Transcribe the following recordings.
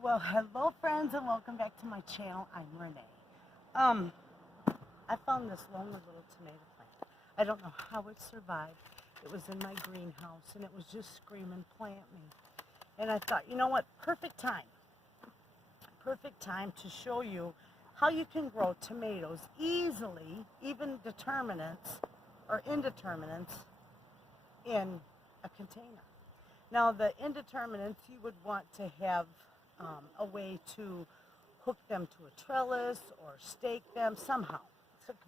Well, hello friends and welcome back to my channel. I'm Renee. I found this lonely little tomato plant. I don't know how it survived. It was in my greenhouse and it was just screaming, plant me. And I thought, you know what, perfect time to show you how you can grow tomatoes easily, even determinants or indeterminants, in a container. Now the indeterminants, you would want to have a way to hook them to a trellis or stake them somehow,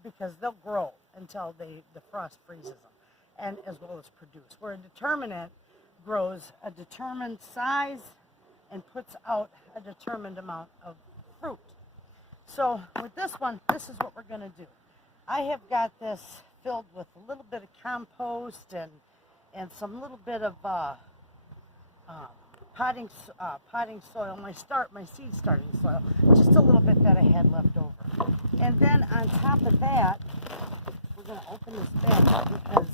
because they'll grow until the frost freezes them, and as well as produce. Where a determinant grows a determined size and puts out a determined amount of fruit. So with this one, this is what we're going to do. I have got this filled with a little bit of compost and some little bit of potting soil, my seed starting soil, just a little bit that I had left over. And then on top of that, we're going to open this bag because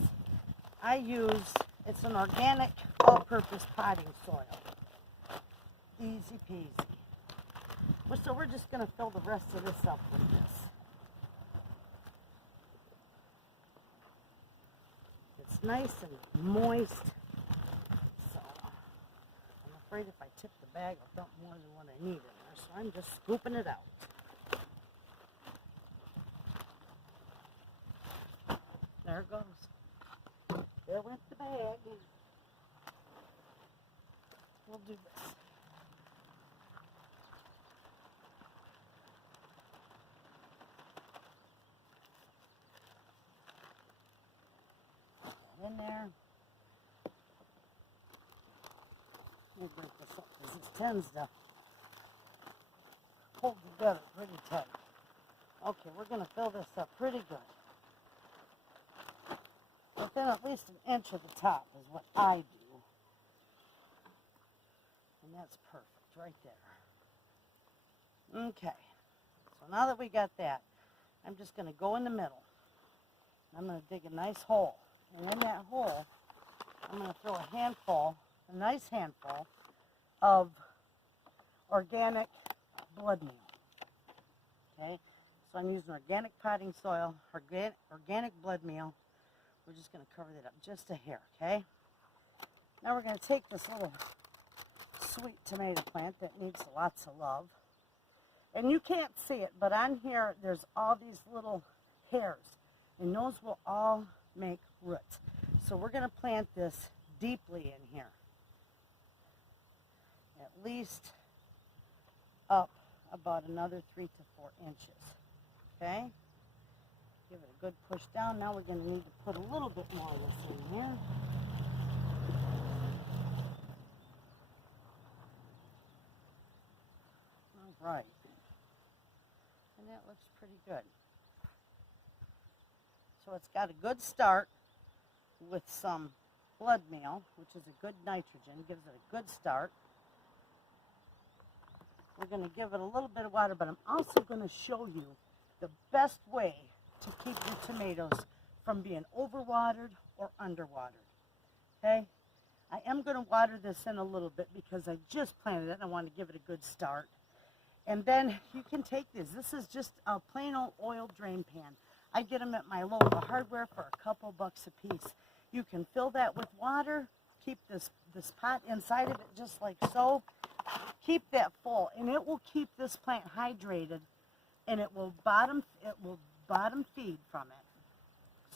it's an organic all-purpose potting soil. Easy peasy. So we're just going to fill the rest of this up with this. It's nice and moist. I'm afraid if I tip the bag, I'll dump more than what I need in there, so I'm just scooping it out. There it goes. There went the bag. We'll do this. Put that in there. Let me break this up because this tends to hold together pretty tight. Okay, we're going to fill this up pretty good. Within at least an inch of the top is what I do. And that's perfect right there. Okay, so now that we got that, I'm just going to go in the middle. I'm going to dig a nice hole. And in that hole, I'm going to throw a nice handful of organic blood meal. Okay, so I'm using organic potting soil, organic blood meal. We're just going to cover that up just a hair, okay? Now we're going to take this little sweet tomato plant that needs lots of love. And you can't see it, but on here there's all these little hairs, and those will all make roots. So we're going to plant this deeply in here. At least up about another 3 to 4 inches. Okay? Give it a good push down. Now we're going to need to put a little bit more of this in here. All right. And that looks pretty good. So it's got a good start with some blood meal, which is a good nitrogen, gives it a good start. We're going to give it a little bit of water, but I'm also going to show you the best way to keep your tomatoes from being overwatered or underwatered. Okay? I am going to water this in a little bit because I just planted it and I want to give it a good start. And then you can take this. This is just a plain old oil drain pan. I get them at my local hardware for a couple bucks a piece. You can fill that with water, keep this pot inside of it just like so. Keep that full, and it will keep this plant hydrated, and it will bottom feed from it.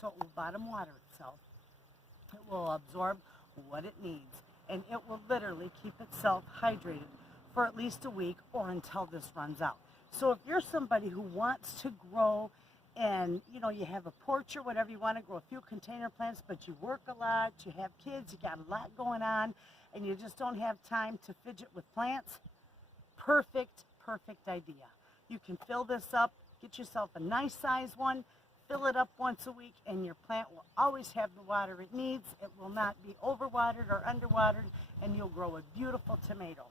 So it will bottom water itself. It will absorb what it needs, and it will literally keep itself hydrated for at least a week or until this runs out. So if you're somebody who wants to grow, and you have a porch or whatever, you want to grow a few container plants, but you work a lot, you have kids, you got a lot going on, and you just don't have time to fidget with plants, perfect idea. You can fill this up, get yourself a nice size one, fill it up once a week, and your plant will always have the water it needs. It will not be overwatered or underwatered, and you'll grow a beautiful tomato.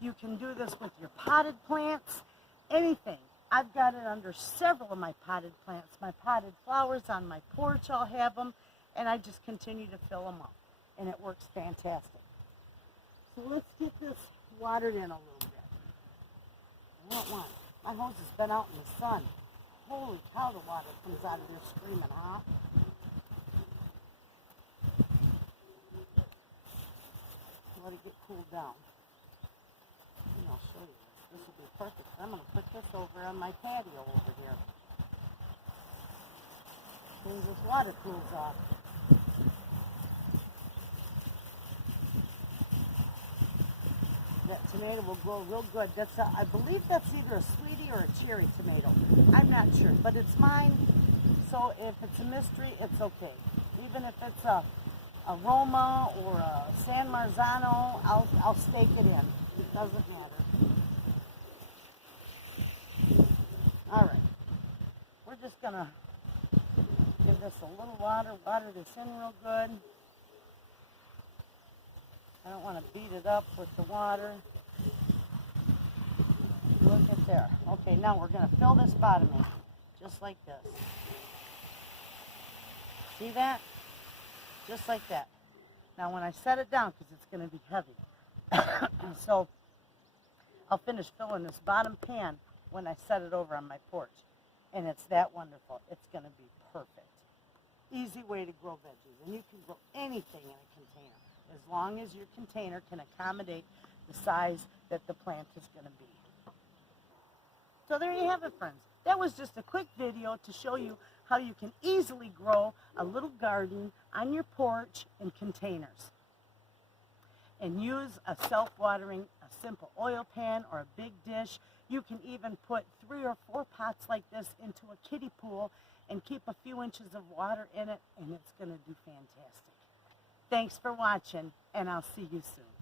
You can do this with your potted plants, anything. I've got it under several of my potted plants. My potted flowers on my porch, I'll have them, and I just continue to fill them up, and it works fantastic. So let's get this watered in a little bit. I want one. My hose has been out in the sun. Holy cow, the water comes out of there screaming hot. Let it get cooled down. And I'll show you. This will be perfect. I'm going to put this over on my patio over here. As soon as this water cools off. That tomato will grow real good. I believe that's either a sweetie or a cherry tomato. I'm not sure, but it's mine. So if it's a mystery, it's okay. Even if it's a Roma or a San Marzano, I'll stake it in. It doesn't matter. All right. We're just gonna give this a little water this in real good. I don't want to beat it up with the water. Look at there. Okay, now we're going to fill this bottom in, just like this. See that? Just like that. Now when I set it down, because it's going to be heavy, so I'll finish filling this bottom pan when I set it over on my porch. And it's that wonderful. It's going to be perfect. Easy way to grow veggies. And you can grow anything in a container, as long as your container can accommodate the size that the plant is going to be. So there you have it, friends. That was just a quick video to show you how you can easily grow a little garden on your porch in containers. And use a self-watering, a simple oil pan or a big dish. You can even put 3 or 4 pots like this into a kiddie pool and keep a few inches of water in it, and it's going to do fantastic. Thanks for watching, and I'll see you soon.